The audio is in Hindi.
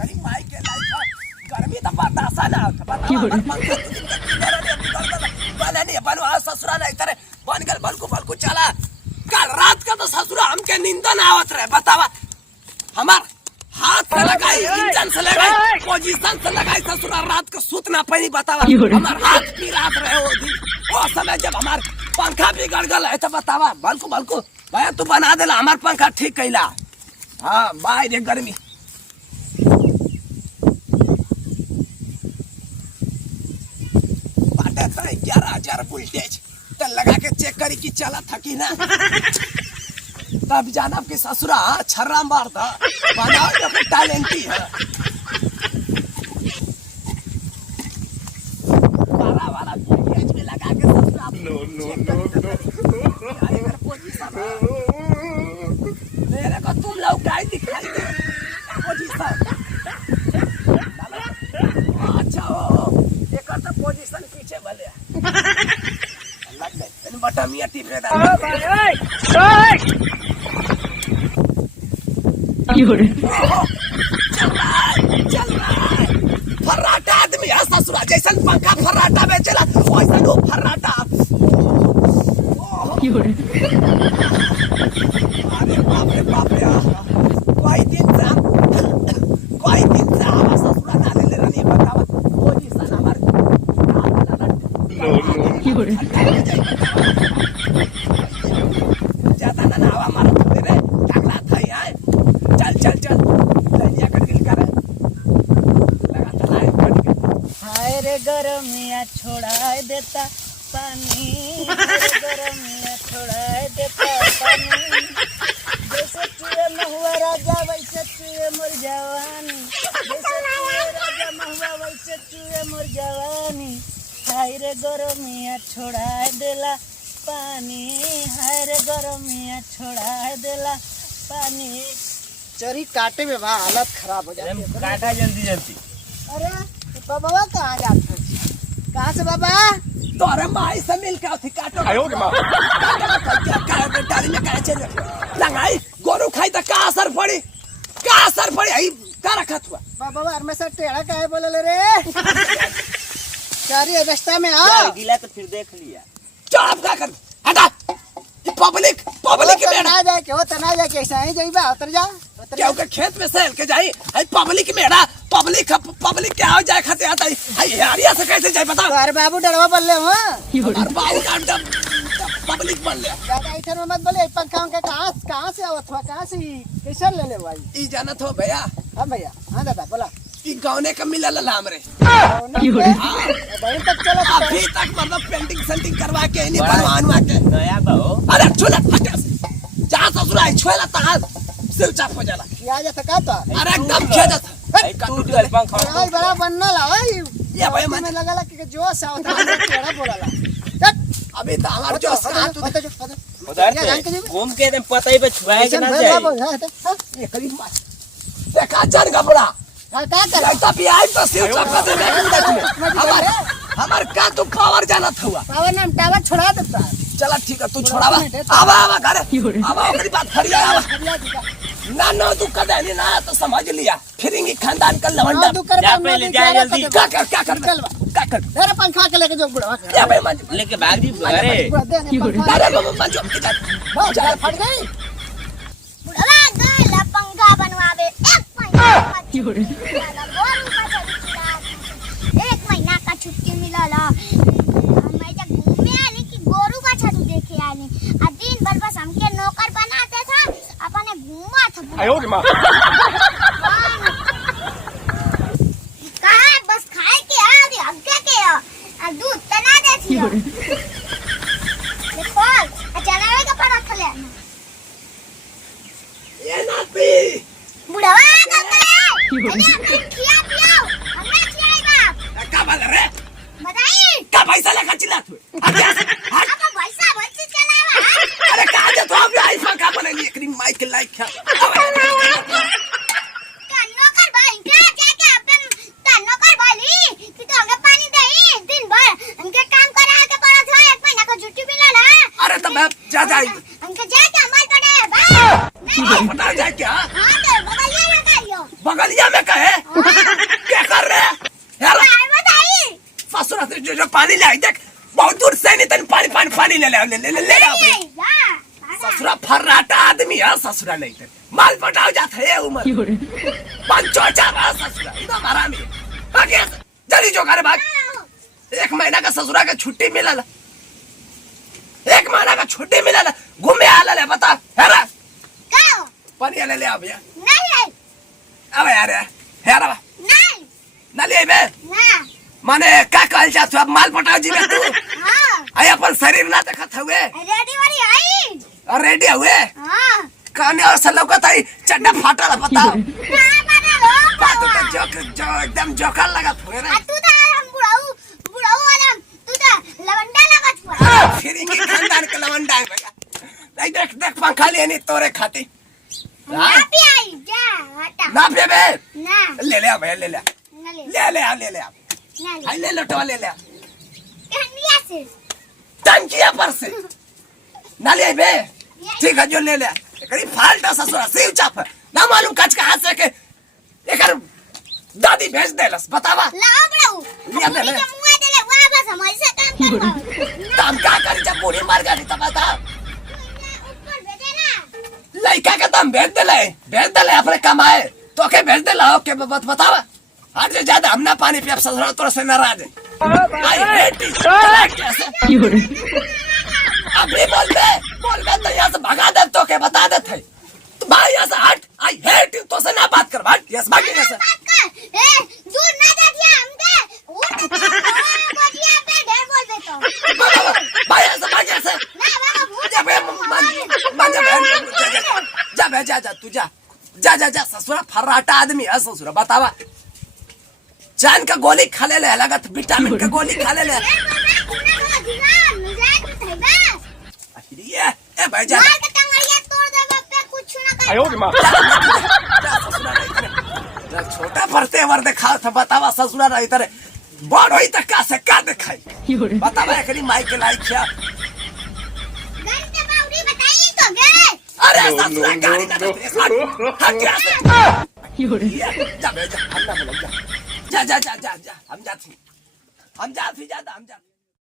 करी माई के लाइफ गर्मी तो बर्दाश्त ना बने नहीं बनो आज ससुरा नहीं करे बन गल बलकू चला कल रात का तो ससुरा हमके नींद ना आवत रहे बतावा हमार हाथ से लगाई इंजन से लगाई पोजीशन से लगाई ससुरा रात को सूत ना पानी बतावा हमार हाथ पीरात रहे वो दिन वो समय जब हमार पंखा बिगड़ गल है तो बतावा बलकू भैया तू बना देला हमार पंखा ठीक कैला हाँ बाय रे गर्मी बाटे तो 11,000 वोल्टेज तो लगा के चेक करी कि चला था कि ना तब जाना के ससुरा छर्रा मार था बनाओ तो टैलेंटी है वाला वोल्टेज में लगा के ससुरा मेरे को तुम लोग गाय दिखाई दे पोजीशन अच्छा हो एक तो पोजीशन पीछे भले लग गए इन बटमिया टिपे दा चल फर्राटा आदमी है ससुरा जैसन पंखा फर्राटा बेचला वैसन वो फर्राटा अरे बाप रे कोई दिन से हमारा ससुरा ना ले रही बतावा पोजीशन हमारे ज्यादा ना हवा मारो तेरे टकला था यार चल लइया कर गिल कर लगा चलाए हाय रे गरमिया छोड़ाए देता पानी गरमिया छोड़ाए देता पानी जैसे चुए महुआ राजा वैसे चुए मोर जवानी जैसे चुए राजा महुआ वैसे चुए मोर जवानी हाय रे गरमिया छोड़ाए देला पानी हाय रे गरमिया छोड़ाए देला पानी चरी काटे में बा हालत खराब हो जाती है काटा जल्दी अरे बाबा कहाँ जाते कहाँ से बाबा तोरे माई से मिल के थी काटो आयो रे मां का डाली में का चल लंगाई गोरू खाई त का असर पड़ी आई का रखत हुआ बाबा अर में से टेढ़ा काहे बोले रे चारी रास्ता में आ गिला तो फिर देख लिया चुप का कर हटा पब्लिक में ना जाए के हो तना जाए के ऐसा ही जाइबा उतर जा क्यों के खेत में सेल के जाई आई पब्लिक मेड़ा पब्लिक के आ जाए खाते आता आई यारिया से कैसे जाए बता अरे बाबू डरवा बोल ले हां और बाबू का पब्लिक बन ले ज्यादा इधर में मत बोले पंखा के कहां से आवत हुआ कहां से कैसे ले ले भाई ई जानत हो भैया हां भैया हां दादा बोला ई गावने का मिलल ला हमरे भाई तक चलो अभी तक मतलब पेंटिंग करवा के नहीं बनवानवा के नया बाओ अरे छोला हटा जा ससुरा छोला ता सिल चाप हो जाला किया जा सका तो अरे एकदम खेदा था टूट गल पंखा भाई बड़ा बनना ला भाई ये भाई में लगा कि जोश आवत है टेढ़ा बोला अभी तो हमार जो उधर से घूम के एकदम पता ही पे छुआए के ना जाए ये करीब मार देखा जन घबरा हां का कर लगता भी आई तो सिर चपका दे हमार का तो पावर जाना था हुआ पावर नाम टावर छोड़ा देता चला ठीक है तू छोड़ावा आवा घर आवा मेरी बात खड़ी आवा ना तू कदे नहीं ना तो समझ लिया फिरेंगी खानदान का लवंडा जा पहले जा जल्दी क्या कर तेरे पंखा के लेके जो बुढ़वा या भाई मान लेके भाग दी अरे अरे बाबू मान जो चल फट गई बुढ़वा गल पंखा बनवावे एक महीना का छुट्टी मिलला मैं जब घूमे आने की गोरू का छतु देखे आने आ दिन भर बस हमके नौकर बनाते था अपने घूमा था आयो रे मां कहां बस खाए के आ हग्गे के दूध तना देती है देखो चलावे का पर रख ले ये ना पी बुढ़वा करता है अरे अपन खिया पियो हमें खिलाएगा का बोल रे बताइए का पैसा लेकर चिल्ला तू हट अब पैसा बंद चलावा अरे कहां जा तू अभी आई पंखा बने नहीं एकरी माइक लाइक क्या नौकर भाई क्या क्या अपन नौकर वाली कि तो हमें पानी दे दिन भर उनके काम करा के पड़ा था एक महीना का छुट्टी मिला अरे तो मैं जा उनके जाके हमारे पड़े भाई पता जाए क्या हां तो बताइए ना बगलिया में कहे क्या कर रहे हैं यार बताइए ससुरा से जो पानी ले आई देख बहुत दूर से नहीं तन पानी पानी पानी ले ले ससुरा फर्राटा आदमी है ससुरा नहीं थे माल पटाओ जात है उम्र पंचो चार ससुरा एकदम आराम है बाकी जल्दी जो करे भाग 1 महीना का ससुरा का छुट्टी मिला 1 महीना का छुट्टी मिला घूमे आला ले बता हेरा पानी ले ले आ भैया नहीं अब यार हेरा नहीं ना ले बे ना माने का कहल जात अब माल पटाओ जी में तू हां आई अपन शरीर ना देखत हुए रेडी वाली आई और रेडी हुए हां काने और से लौकत आई चड्डा फाटा बताओ ना बना लो बात तो जो एकदम जोकर लगत हुए रे तू तो हम बुढ़ाऊ वाला तू तो लवंडा लगत हुआ फिर इनके खानदान के लवंडा है भैया नहीं देख देख पंखा लिए नहीं तोरे खाती ना भी आई जा हटा ना पे बे ना ले ले भैया ले ले ना ले ले ले ले ले ना ले हाय ले लोटवा ले ले कन्या से टंकिया पर से ना ले बे ठीक है जो ले ले करी फाल्टा ससुरा सिर चाप ना मालूम कच कहां से के एकर दादी भेज देलस बतावा लाओ बुढ़ाऊ लिया दे ले मुंह दे ले वाह बस हम ऐसे काम कर काम का करी जब बूढ़ी मर गई तब बता ऊपर भेजे ना लड़का के तुम भेज दे अपने कमाए तो के भेज दे लाओ के बतावा आज से ज्यादा हम ना पानी पिया ससुरा तोर से नाराज है आई हेट इट कैसे अभी बोल बे तो यहाँ से भगा दे तो के बता दे थे तो भाई यहाँ से हट आई हेट यू तो से ना बात कर भाग यस भाग यहाँ से बात कर ए दूर ना जा दिया हम दे उठ बटिया पे ढेर बोल दे तो भाई यहाँ से भाग यहाँ से ना बाबा भूल जा बे मान जा बहन जा तू जा ससुरा फर्राटा आदमी है ससुरा बतावा जान का गोली खा ले लगत विटामिन का गोली खा ले ए भाई जा मार के टंगड़िया तोड़ दे बाप कुछ ना कर आयो रे मां छोटा फरते वर्दे खा था बतावा ससुरा रही तरह बड़ होई तक का से का दिखाई बतावा एकरी माई के लाई क्या गन के बाउरी बताइए तो गे अरे ससुरा गाड़ी ना दे हट क्या से जा बे जा हम ना बोल जा हम जाती ज्यादा हम जाती